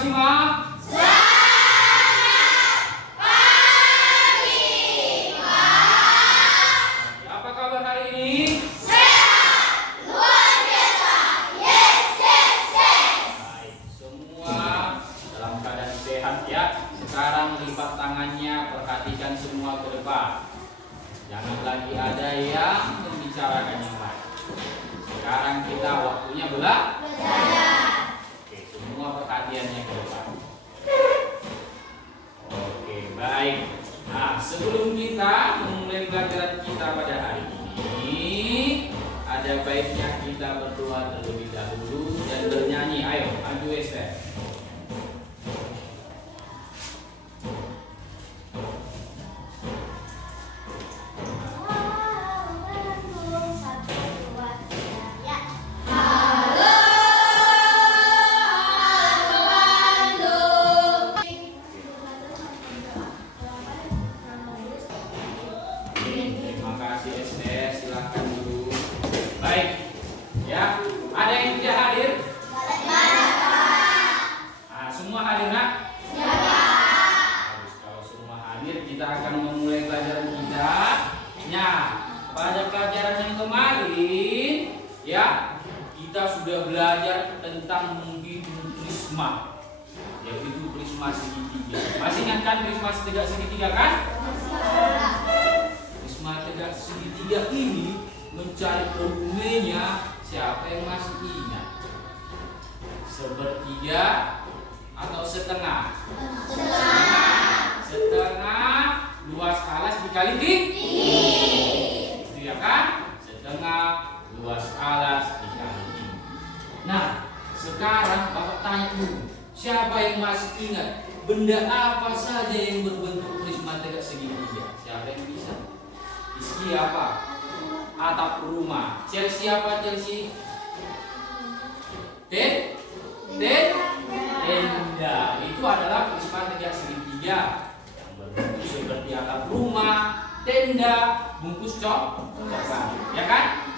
Simak? Selamat pagi, Pak. Apa kabar hari ini? Sehat, luar biasa. Yes, yes, yes. Baik, semua dalam keadaan sehat ya. Sekarang lipat tangannya, perhatikan semua ke depan. Jangan lagi ada yang membicarakan yang lain. Sekarang kita waktunya belajar. Oke, semua perhatiannya ke depan. Oke, baik. Nah, sebelum kita memulai pelajaran kita pada hari ini, ada baiknya kita berdoa terlebih dahulu dan bernyanyi. Ayo, maju Esther. Terima kasih Esther, silahkan dulu. Baik, ya. Ada yang tidak hadir? Nah, semua hadir nak? Bagus, kalau semua hadir, kita akan memulai pelajaran kita. Nah, pada pelajaran yang kemarin, ya, kita sudah belajar tentang menghitung prisma, yaitu prisma segitiga. Masih ingat kan prisma segitiga kan? Prisma segitiga ini mencari volumenya. Siapa yang masih ingat? Sepertiga atau setengah? Setengah luas alas dikali tinggi. Itu ya kan? Setengah luas alas dikali tinggi. Nah, sekarang Bapak tanya dulu, siapa yang masih ingat benda apa saja yang berbentuk prisma tegak segitiga? Siapa yang bisa? Isi apa? Atap rumah. Chelsea apa Chelsea? Tenda. Itu adalah prisma tegak segitiga yang berbentuk seperti atap rumah, tenda, bungkus coklat. Ya kan?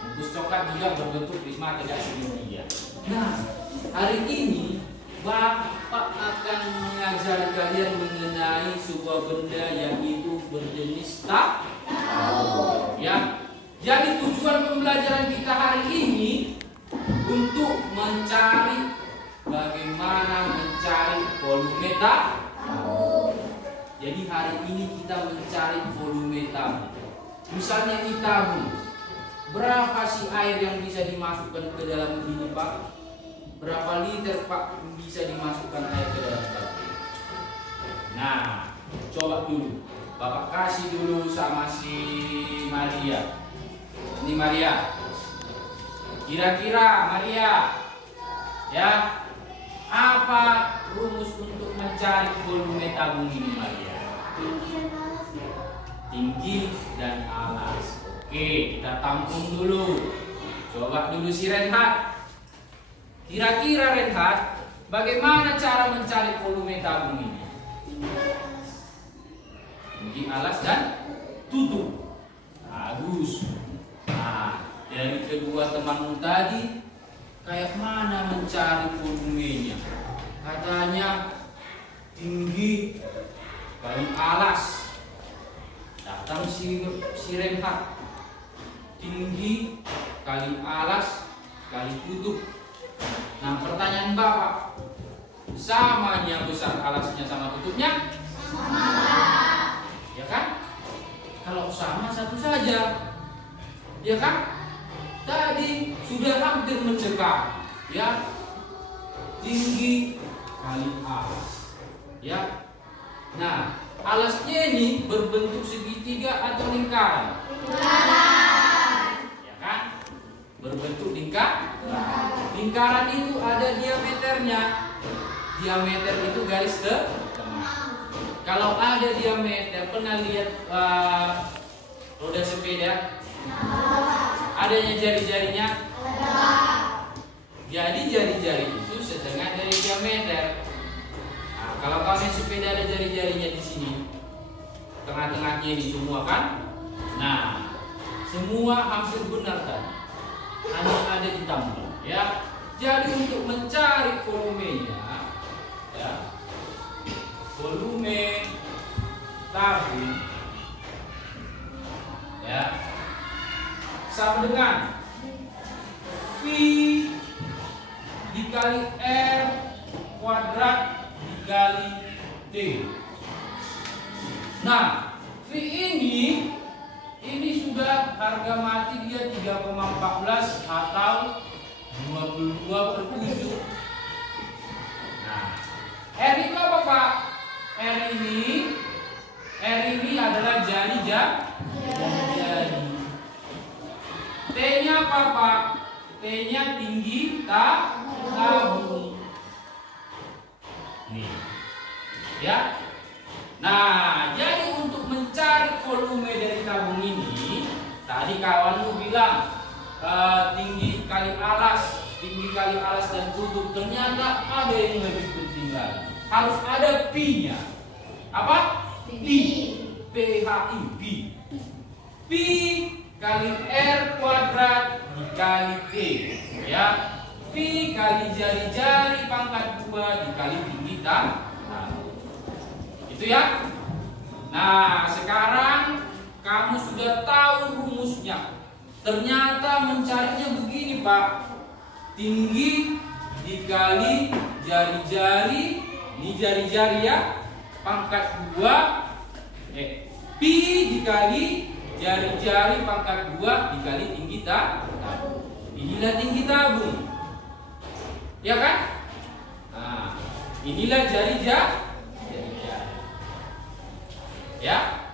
Bungkus coklat juga berbentuk prisma tegak segitiga. Nah, hari ini Bapak akan mengajari kalian mengenai sebuah benda yang itu berjenis tahu. Ya. Jadi tujuan pembelajaran kita hari ini untuk mencari bagaimana mencari volume tahu. Jadi hari ini kita mencari volume tahu. Misalnya ini tabung. Berapa sih air yang bisa dimasukkan ke dalam ini, Pak? Berapa liter, Pak, bisa dimasukkan air ke dalam tabung? Nah, coba dulu. Bapak kasih dulu sama si Maria. Ini Maria. Kira-kira Maria, ya, apa rumus untuk mencari volume tabung ini, Maria? Tinggi dan alas. Oke, kita tampung dulu. Coba dulu si Renhat. Kira-kira Renhat, bagaimana cara mencari volume tabung ini? Tinggi, alas, dan tutup. Bagus. Nah, dari kedua temanmu tadi, kayak mana mencari volumenya? Katanya tinggi kali alas. Datang si Renhat. Tinggi kali alas kali tutup. Nah, pertanyaan Bapak, samanya besar alasnya sama tutupnya? Sama. Ya kan? Kalau sama satu saja. Ya kan? Tadi sudah hampir mencekam. Ya. Tinggi kali alas. Ya. Nah, alasnya ini berbentuk segitiga atau lingkaran? Lingkaran. Ya kan? Berbentuk lingkaran. Lingkaran itu ada diameternya. Diameter itu garis ke tengah. Kalau ada diameter, pernah lihat roda sepeda? Adanya jari-jarinya? Jadi jari-jari itu setengah dari diameter. Nah, kalau kalian sepeda ada jari-jarinya di sini, tengah-tengahnya ini semua kan? Nah, semua hampir benar kan? Hanya ada ditambah, ya. Jadi untuk mencari volumenya, ya, volume tabung ya sama dengan V dikali R kuadrat dikali T. Nah, V ini sudah harga mati dia 3,14 atau 22/7. Nah, R itu apa Pak? R ini adalah jari. T-nya apa Pak? T-nya tinggi tabung. Nih. Ya. Nah, jadi untuk mencari volume dari tabung ini, tadi kawanmu bilang tinggi kali alas dan tutup. Ternyata ada yang lebih penting lagi. Harus ada P-nya. Apa? P. PHI. P kali R kuadrat dikali T. Ya. P kali jari-jari pangkat 2 dikali tinggi tabung. Itu ya. Nah, sekarang kamu sudah tahu rumusnya. Ternyata mencarinya begini Pak. Tinggi dikali jari-jari, ini jari-jari ya, pangkat 2. P dikali jari-jari pangkat 2 dikali tinggi tabung. Inilah tinggi tabung. Ya kan? Nah, inilah jari-jari. Ya,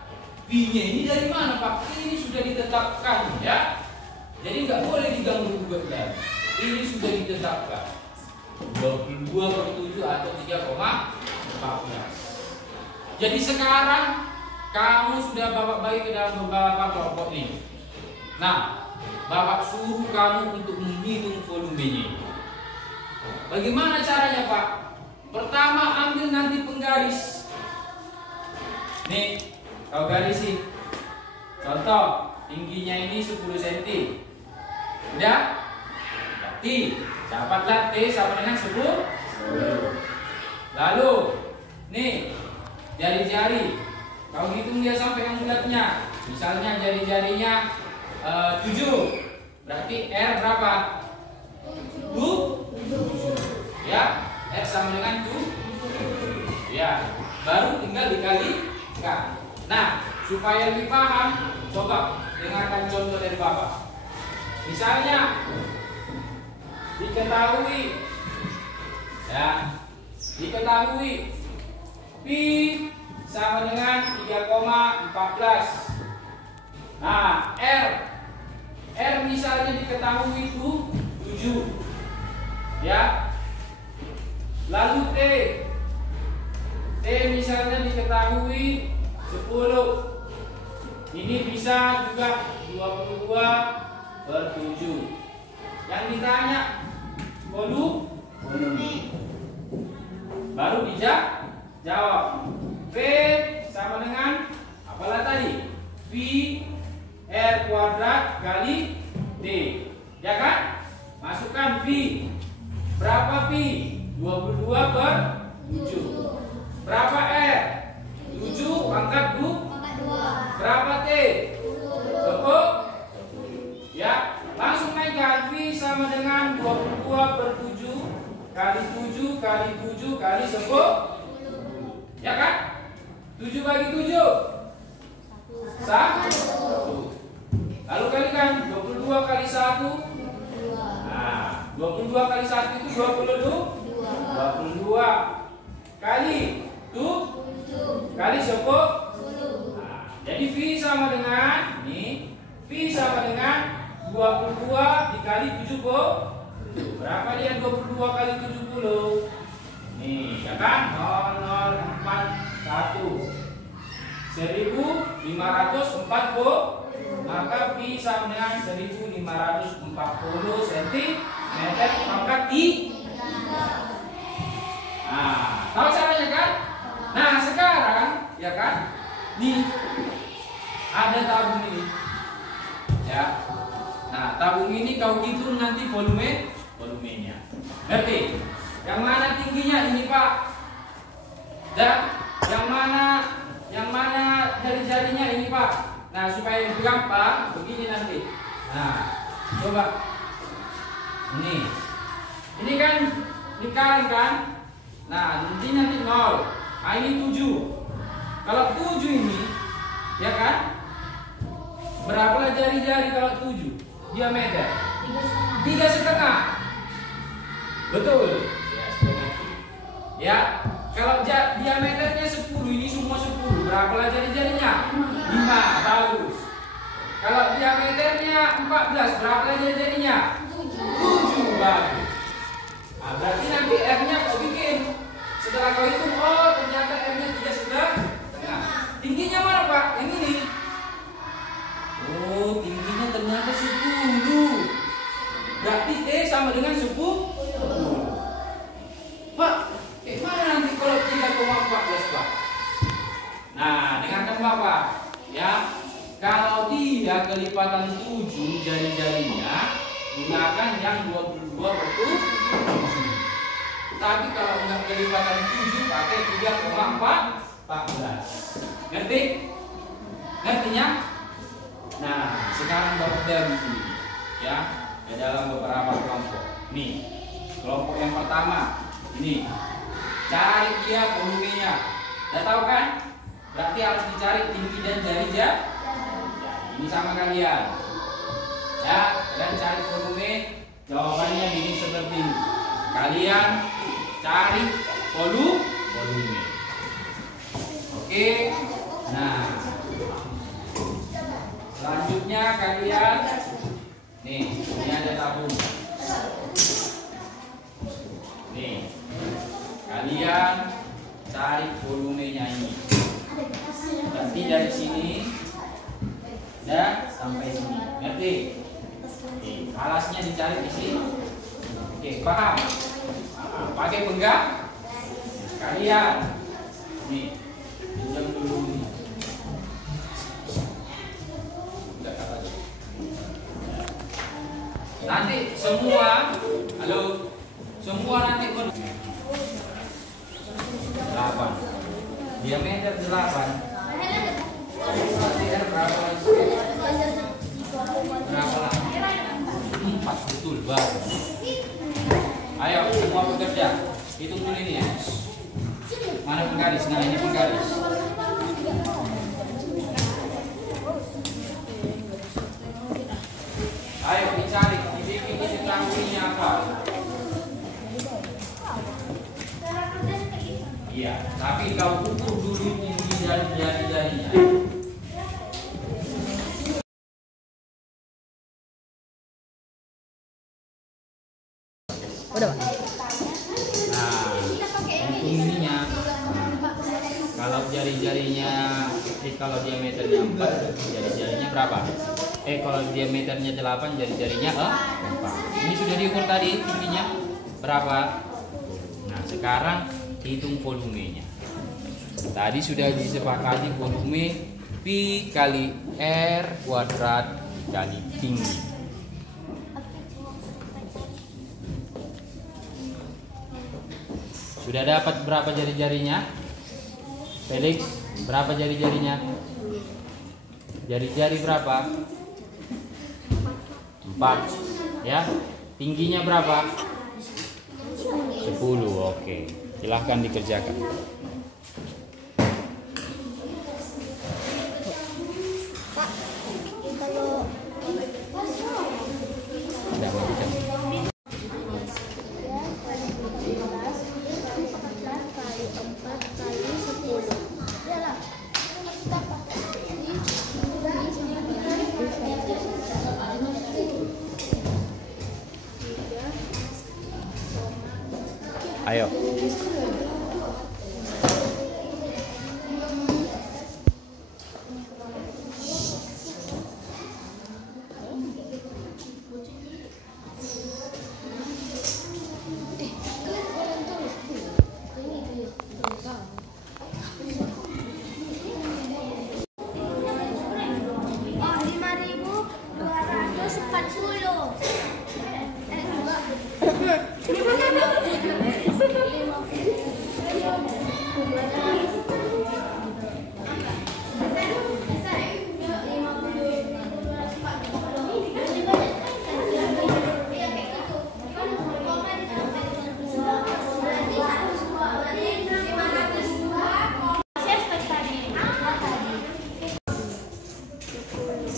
P-nya ini dari mana Pak? Ini sudah ditetapkan ya. Jadi nggak boleh diganggu gugat lagi. Ini sudah ditetapkan 22/7 atau 3,14. Jadi sekarang kamu sudah Bapak bagi ke dalam beberapa kelompok ini. Nah, Bapak suruh kamu untuk menghitung volumenya. Bagaimana caranya Pak? Pertama ambil nanti penggaris. Nih, kau garisin. Contoh, tingginya ini 10 cm. Udah? Berarti dapatlah T sama dengan 10. Lalu, nih, jari-jari. Kau hitung dia sampai yang bulatnya. Misalnya jari-jarinya 7. Berarti R berapa? 7. Ya, R sama dengan 7. Ya, baru tinggal dikali. Nah, supaya lebih paham, coba dengarkan contoh dari Bapak. Misalnya diketahui P sama dengan 3,14. Nah, R misalnya diketahui itu 7. Ya. Lalu T misalnya diketahui 10. Ini bisa juga 22/7. Yang ditanya volume. Baru dijawab. V sama dengan apalah tadi? V R kuadrat kali T. Ya kan? Masukkan V. Berapa V? 22/7. Berapa R? 7 pangkat 2. Berapa T? 10. Ya, langsung naikkan. V sama dengan 22/7 kali 7 kali 7 kali 10. Ya kan? 7 bagi 7 1. Lalu kalikan 22 kali 1. Nah, 22 kali 1 itu 22 kali 7 kali 10. Nah, jadi V sama dengan ini, V sama dengan 22 dikali 70. Berapa dia 22 kali 70? Nih, ya kan? 0041. 1540. Maka V sama dengan 1540 cm pangkat 3. Nah, tahu caranya kan? Nah, sekarang ya kan? Nih ada tabung ini. Ya. Nah, tabung ini kau hitung nanti volumenya. Berarti yang mana tingginya ini, Pak? Dan yang mana jari-jarinya ini Pak. Nah supaya lebih gampang begini nanti. Nah coba ini kan lingkaran kan. Nah nanti 0. Nah ini 7. Kalau 7 ini ya kan, berapa jari-jari kalau 7 diameter? 3,5. Betul. Ya, kalau diameternya 10, ini semua 10. Berapa jari-jarinya? 5. Bagus. Kalau diameternya 14, berapa jari-jarinya? 7. Bagus. Nah, berarti nanti R-nya kau bikin. Setelah kau hitung, oh ternyata R-nya 3,5. Tingginya mana Pak? Yang ini. Oh, tingginya ternyata 10. Berarti T sama dengan 10. Pak, mana nanti kalau 3,14 Pak? Nah, dengarkan Bapak ya. Kalau dia kelipatan 7 jari-jarinya, gunakan yang 22 waktu. Tapi kalau enggak kelipatan 7, pakai 3,14. Ngerti? Ngertinya? Nah, sekarang Bapak bagi ya ke dalam beberapa kelompok. Nih, kelompok yang pertama ini cari dia volumenya. Udah tahu kan? Berarti harus dicari tinggi dan jari-jari. Ini sama kalian. Ya, dan cari volume. Jawabannya ini seperti ini. Kalian cari volume. Oke. Nah, selanjutnya kalian ini ada tabung. Nih, kalian cari volumenya ini. Berarti dari sini dan sampai sini. Ngerti? Oke, alasnya dicari di sini. Oke, paham? Pakai penggang. Kalian nih, pinjam dulu nih. Nanti semua, halo, semua nanti 8. Diameter 8. Berarti R berapa lagi? Berapa lah? 4 betul, bagus. Ayo semua bekerja. Hitung dulu ini ya. Mana penggaris? Nah ini penggaris. Ayo dicari, dibikin ini tangguhnya apa? Iya, tapi kau ukur dulu tinggi dan jari-jarinya. Udah Pak. Nah, untuk ininya, kalau jari-jarinya, kalau diameternya 4, jari-jarinya berapa? Kalau diameternya 8, jari-jarinya 4. Ini sudah diukur tadi tingginya berapa? Nah, sekarang hitung volumenya. Tadi sudah disepakati volume Pi kali R kuadrat kali tinggi. Sudah dapat berapa jari-jarinya? Felix, berapa jari-jarinya? Jari-jari berapa? 4. Ya. Tingginya berapa? 10. Oke. Silahkan dikerjakan. Pak, kalau Tidak mau bisa. Ayo.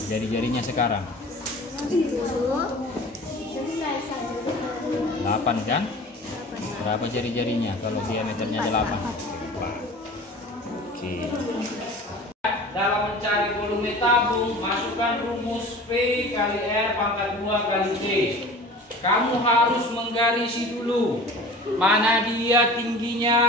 jari-jarinya sekarang? 8 kan? Berapa jari-jarinya kalau diameternya 8? Oke. Dalam mencari volume tabung, masukkan rumus P kali R pangkat 2 kali T. Kamu harus menggarisi dulu mana dia tingginya,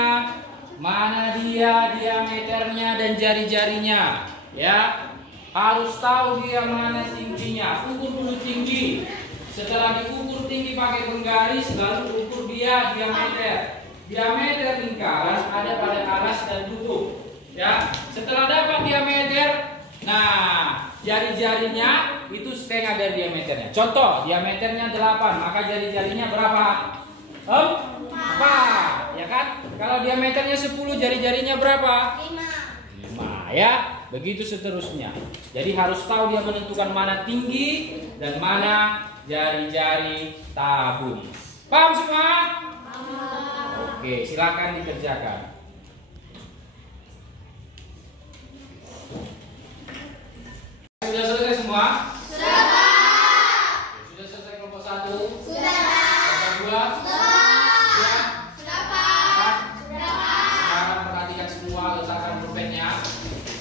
mana dia diameternya dan jari-jarinya, ya. Harus tahu dia mana tingginya. Ukur dulu tinggi. Setelah diukur tinggi pakai penggaris, lalu ukur dia diameter. Diameter lingkaran ada pada alas dan tutup. Ya, setelah dapat diameter, nah jari-jarinya itu setengah dari diameternya. Contoh, diameternya 8, maka jari-jarinya berapa? 4, ya kan? Kalau diameternya 10, jari-jarinya berapa? 5, ya. Begitu seterusnya. Jadi harus tahu dia menentukan mana tinggi dan mana jari-jari tabung. Paham semua? Oke, silakan dikerjakan. Sudah selesai semua? Sudah. Sudah selesai kelompok 1? Sudah. Kelompok 2? Sudah. Sudah. Sudah. Sekarang perhatikan semua, letakkan pulpennya.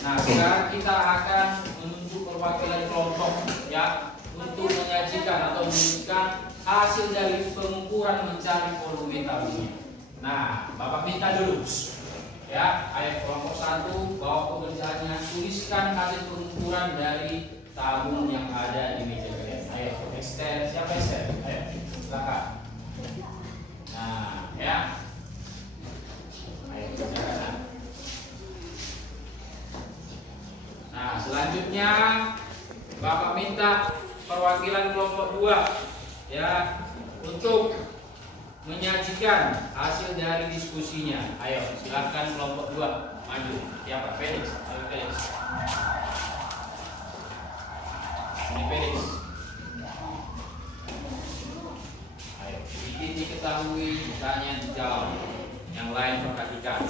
Nah, sekarang kita akan menunjuk perwakilan kelompok, ya, untuk menyajikan atau menunjukkan hasil dari pengukuran mencari volume tabungnya. Nah, Bapak minta dulu, ya, ayo kelompok 1 bawa pekerjaannya, tuliskan hasil pengukuran dari tabung yang ada di meja kalian. Ayo, Esther, siapa Esther? Ayo, silakan. Nah, ya, ayo kerjakan. Nah, selanjutnya Bapak minta perwakilan kelompok 2, ya, untuk menyajikan hasil dari diskusinya. Ayo, silakan kelompok 2 maju. Siapa? Felix. Ayo Felix. Ini Felix. Ayo, sedikit diketahui, tanya dijawab. Yang lain perhatikan.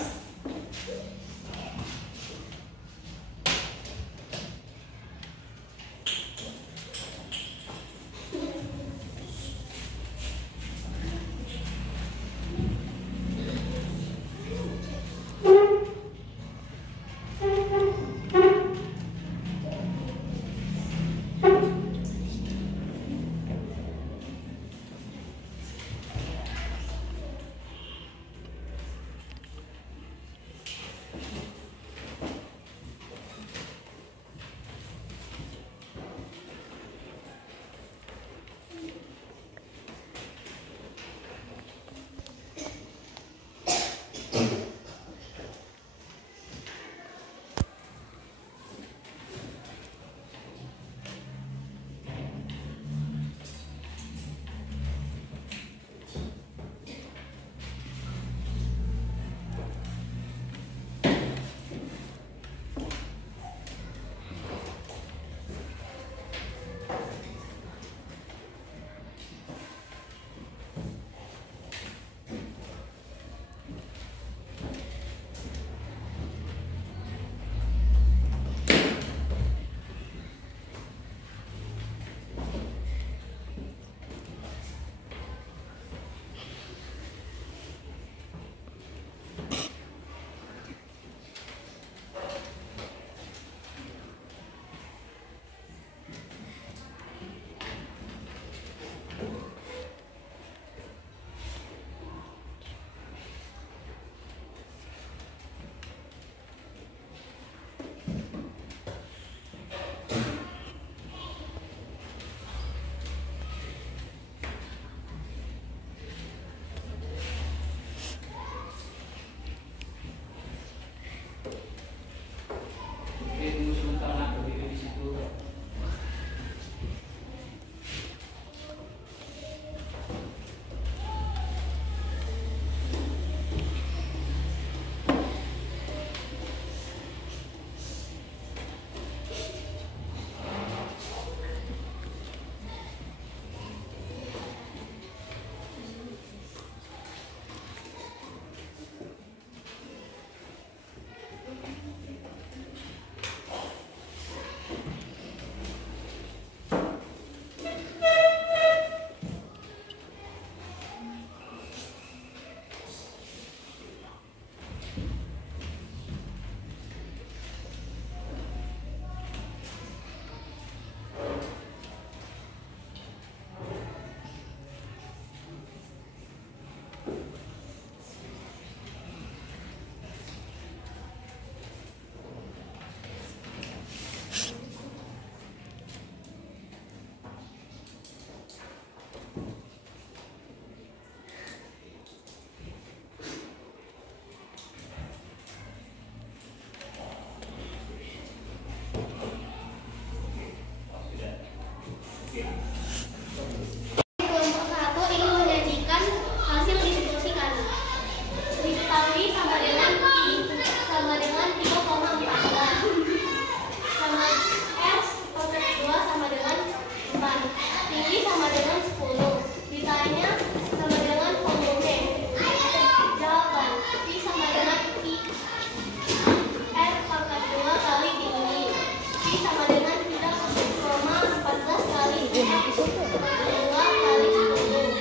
Pi sama dengan 3,14 kali 2 kali 10.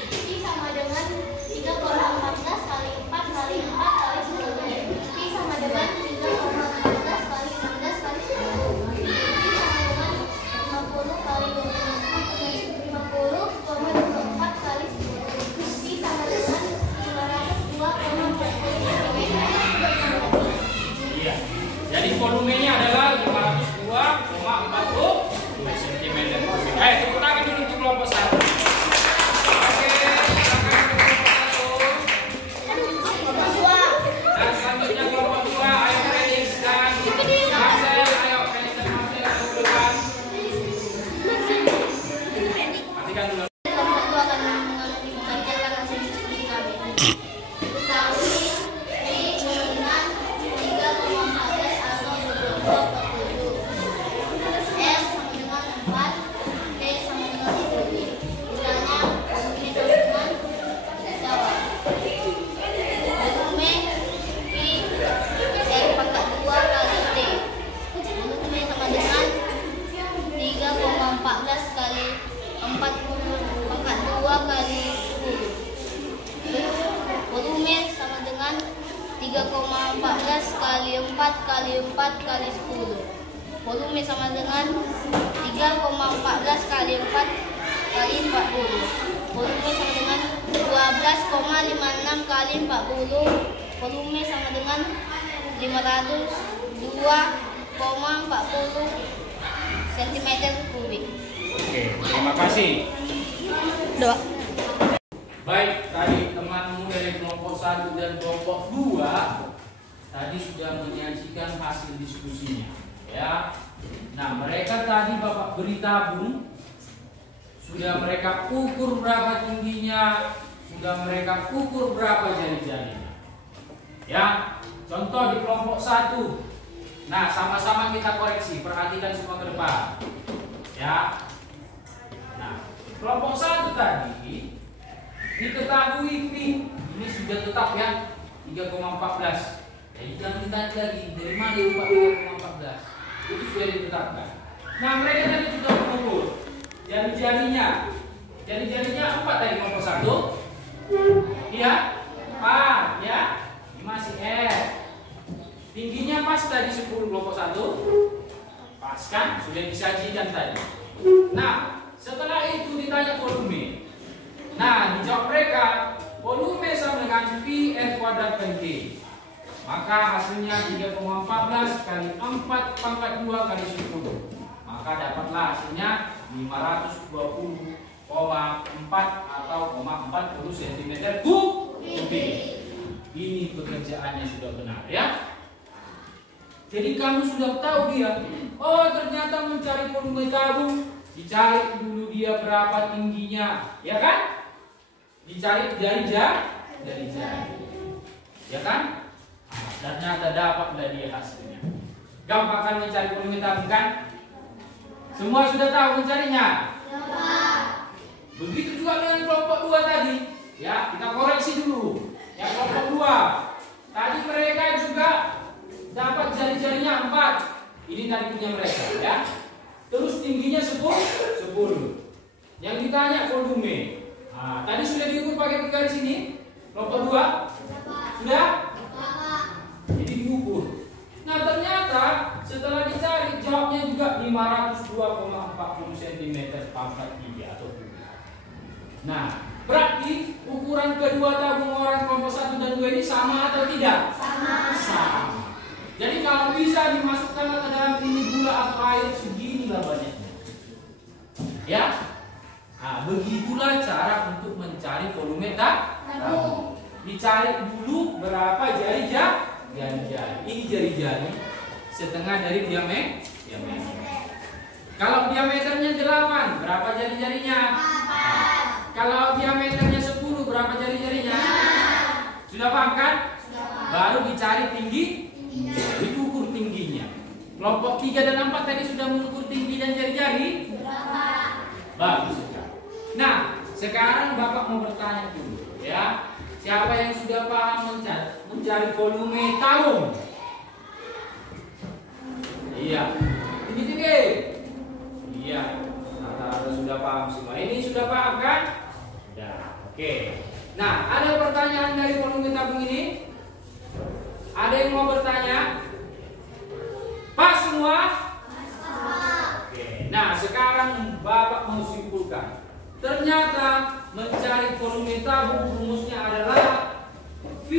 Pi sama dengan 3,14 kali 4 kali 4 kali 10. Pi sama dengan 3,14 kali 16 kali 10. Pi sama dengan 50 kali 50,24 kali 10. Pi sama dengan 502,40 Iya. Jadi volumenya adalah 502,40 cm. Tepuk tangan dulu untuk kelompok 1. Oke, silakan kelompok 1. Dan selanjutnya kelompok 2, ayo Felix dan Marcel, ayo Felix dan Marcel ayo keluar. Matikan dulu. Kelompok 2 akan mengerjakan hasil diskusi kami. Ketahui Pi dengan 3,14 atau 22,7. R sama dengan 4, P sama dengan 10. Misalnya, volume sama dengan jawab. Volume Pi R pangkat 2 kali T. Volume sama dengan 3,14 kali 40 pangkat 2 kali 10. Volume sama dengan 3,14 kali 4 kali 4 kali 10. Volume sama dengan 3,14 kali 4 kali 40. Volume sama dengan 12,56 kali 40. Volume sama dengan 502,40 cm kubik. Oke, terima kasih. Dua. Baik, tadi temanmu dari kelompok 1 dan kelompok 2 tadi sudah menyajikan hasil diskusinya, ya. Nah, mereka tadi Bapak beri tabung, sudah mereka ukur berapa tingginya, sudah mereka ukur berapa jari-jarinya. Ya, contoh di kelompok 1. Nah, sama-sama kita koreksi, perhatikan semua ke depan. Ya. Nah, kelompok 1 tadi diketahui Pi ini sudah tetap ya 3,14. Jadi jangan ditanya lagi dari mana itu 3,14. Itu sudah ditetapkan. Nah, mereka tadi sudah mengukur jari-jarinya. Jari-jarinya 4 dari kelompok 1. Iya, 4 ya. Ini masih R. Tingginya pas tadi 10 kelompok 1. Pas kan? Sudah disajikan tadi. Nah, setelah itu ditanya volume. Nah, dijawab mereka, volume sama dengan Pi R kuadrat per T. Maka hasilnya 3,14 kali 4 pangkat 2 kali 10. Maka dapatlah hasilnya 520,4 atau 40 cm kubik. Ini pekerjaannya sudah benar ya. Jadi kamu sudah tahu dia. Oh, ternyata mencari volume tabung, dicari dulu dia berapa tingginya, ya kan? Dicari dari jari, ya kan? Nah, ternyata dapatlah dia hasilnya. Gampang kan mencari volume tabung kan? Semua sudah tahu mencarinya? Begitu juga dengan kelompok 2 tadi. Ya, kita koreksi dulu. Ya, kelompok 2. Tadi mereka juga dapat jari-jarinya 4. Ini tadi punya mereka ya. Terus tingginya 10. Yang ditanya volume. Nah, tadi sudah diukur pakai garis ini. Kelompok 2 sudah? Jadi diukur. Nah, ternyata setelah dicari jawabnya juga 502,40 cm pangkat 3 atau 2. Nah, berarti ukuran kedua tabung orang kelompok 1 dan 2 ini sama atau tidak? Sama. Jadi kalau bisa dimasukkan ke dalam ini gula atau air seginilah banyaknya. Ya. Nah, begitulah cara untuk mencari volume tabung. Dicari dulu berapa jari-jari. Ini jari-jari setengah dari diameter. Kalau diameternya 8, berapa jari-jarinya? 4. Kalau diameternya 10, berapa jari-jarinya? Sudah paham kan? Baru dicari tinggi. Diukur tingginya. Kelompok 3 dan 4 tadi sudah mengukur tinggi dan jari-jari. Bagus sekali. Nah, sekarang Bapak mau bertanya dulu ya. Siapa yang sudah paham mencari volume tabung? Iya. Tinggi-tinggi. paham semua. Ini sudah paham kan? Sudah. Oke. Nah, ada pertanyaan dari volume tabung ini? Ada yang mau bertanya? Pas semua? Oke. Nah, sekarang Bapak mau simpulkan. Ternyata mencari volume tabung rumusnya adalah V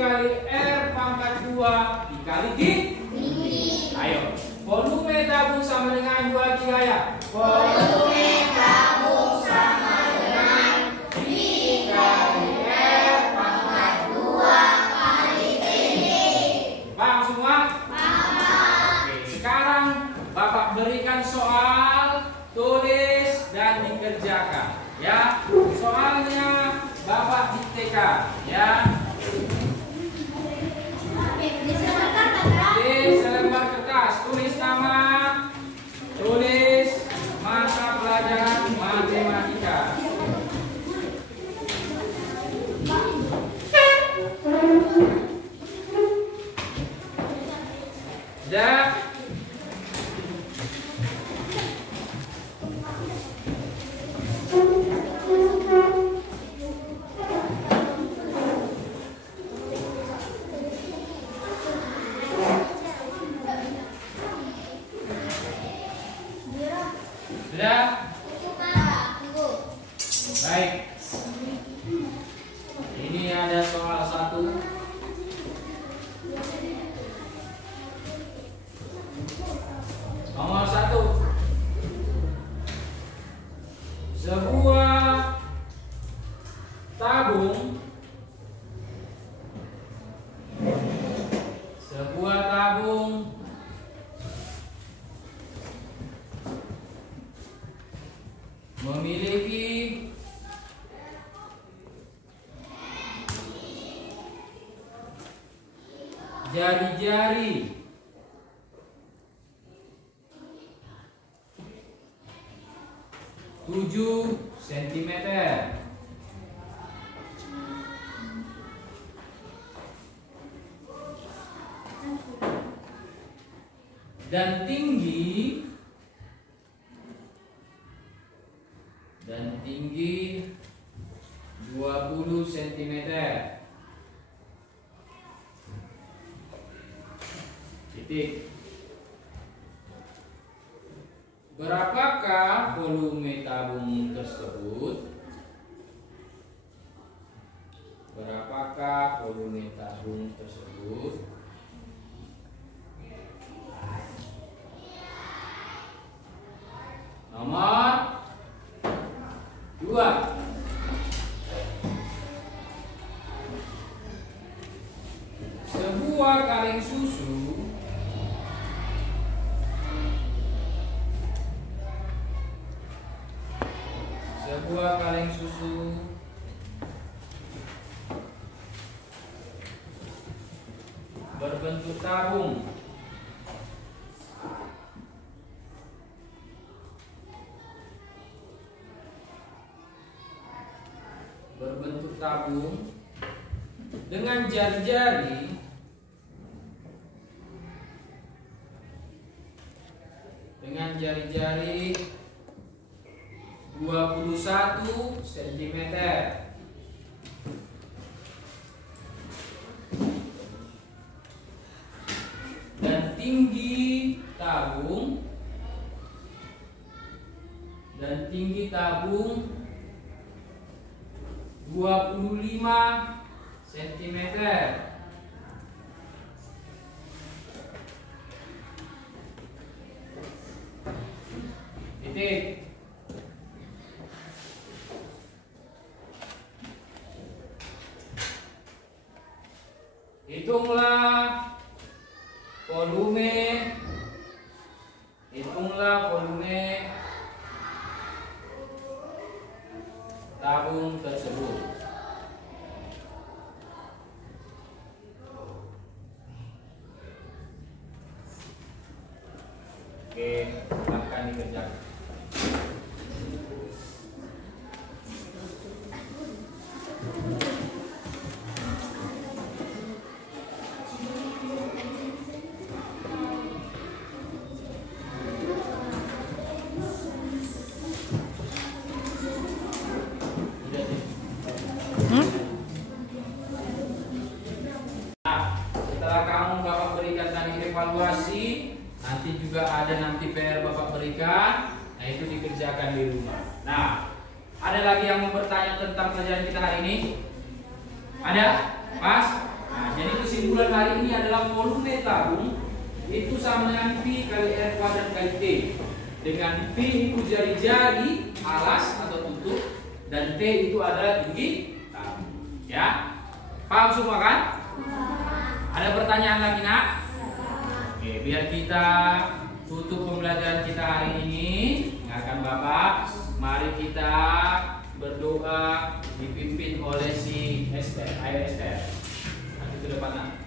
kali R pangkat 2 dikali tinggi. Ayo. Volume tabung sama dengan 2 gaya. Volume tabung sama dengan V kali R pangkat 2 kali tinggi. Paham semua? Paham. Oke, sekarang Bapak berikan soal, tulis dan dikerjakan. Ya, soalnya Bapak diktekan. Ya. Di selembar kertas, tulis nama, tulis mata pelajaran matematika. Sudah? Sudah? Baik. Ini ada soal 1. Nomor 1. Sebuah tabung memiliki jari-jari tujuh sentimeter dan tinggi 20 cm. Titik. Berapakah volume tabung tersebut? Berapakah volume tabung tersebut? Nomor 2. Sebuah kaleng susu berbentuk tabung dengan jari-jari dengan jari-jari 21 cm dan tinggi tabung 25 cm. Titik. Hitunglah volume tabung tersebut. Oke, akan dikerjakan. perhatikan. Nah, itu dikerjakan di rumah. Nah, ada lagi yang mau bertanya tentang pelajaran kita hari ini? Ada? Mas? Nah, jadi kesimpulan hari ini adalah volume tabung itu sama dengan P kali R kuadrat kali T. Dengan P itu jari-jari alas atau tutup dan T itu adalah tinggi tabung. Ya? Paham semua kan? Ada pertanyaan lagi, Nak? Oke, biar kita tutup pembelajaran kita hari ini. Ingatkan Bapak, mari kita berdoa dipimpin oleh si Esther. Ayo Esther, nanti ke depan.